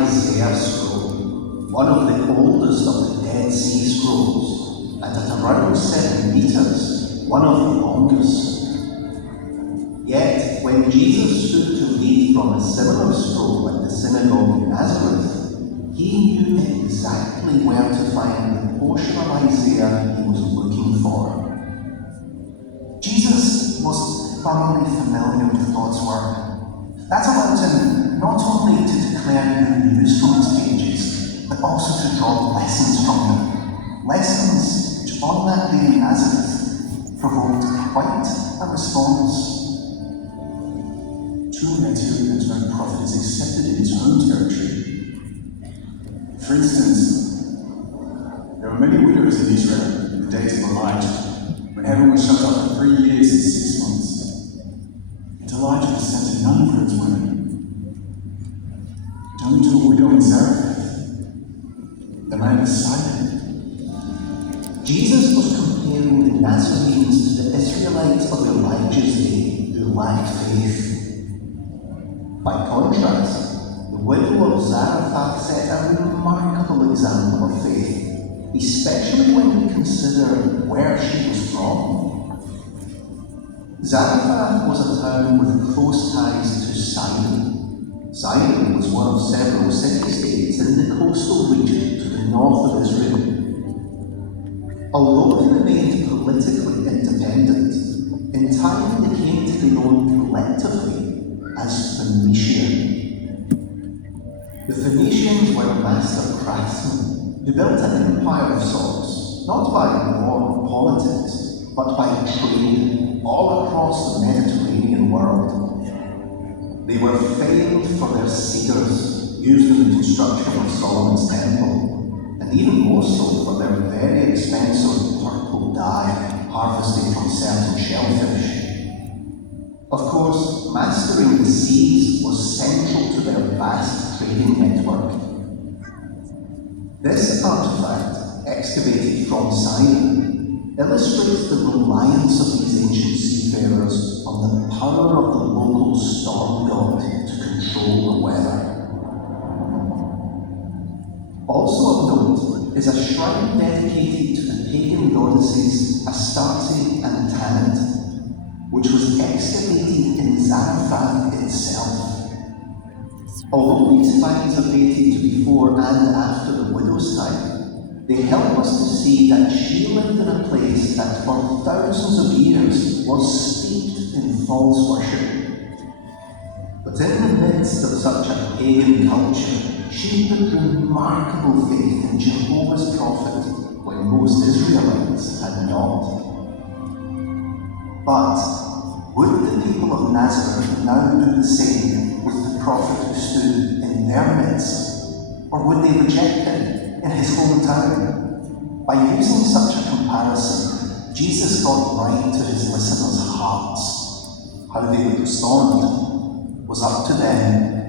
Isaiah scroll, one of the oldest of the Dead Sea Scrolls, and at around 7 meters, one of the longest. Yet, when Jesus stood to read from a similar scroll at the synagogue in Nazareth, he knew exactly where to find the portion of Isaiah he was looking for. Jesus was thoroughly familiar with God's Word. That allowed him not only to declare good news from its pages, but also to draw lessons from them. Lessons which on that day in Nazareth provoked quite a response. Two men who the term prophet is accepted in his home territory. For instance, there were many widows in Israel in the days of Elijah, when heaven was shut up for 3 years and 6 months. And Elijah was sent to none for his women, but only to a widow in Zarephath. The man was silent. Jesus was comparing the Nazarenes to the Israelites of Elijah's day who lacked faith. By contrast, the widow of Zarephath set a remarkable example of faith, especially when we consider where she was from. Zarephath was a town with close ties to Sidon. Sidon was one of several city-states in the coastal region to the north of Israel. Although they remained politically independent, in time they came to be known collectively as Phoenicia. The Phoenicians were master craftsmen who built an empire of sorts, not by war or politics, but by trade all across the Mediterranean world. They were famed for their cedars used in the construction of Solomon's temple, and even more so for their very expensive purple dye harvested from certain shellfish. Of course, mastering the seas was central to their vast trading network. This artifact, excavated from Sidon, illustrates the reliance of these ancient seafarers on the power of the local storm god to control the weather. Also of note is a shrine dedicated to the pagan goddesses Astarte and Tanit, which was excavated in Zarephath itself. Although these finds are dated to before and after the widow's time, they help us to see that she lived in a place that for thousands of years was steeped in false worship. But in the midst of such a pagan culture, she had remarkable faith in Jehovah's prophet when most Israelites had not. But would the people of Nazareth now do the same with the prophet who stood in their midst? Or would they reject him in his hometown? By using such a comparison, Jesus got right to his listeners' hearts. How they would respond was up to them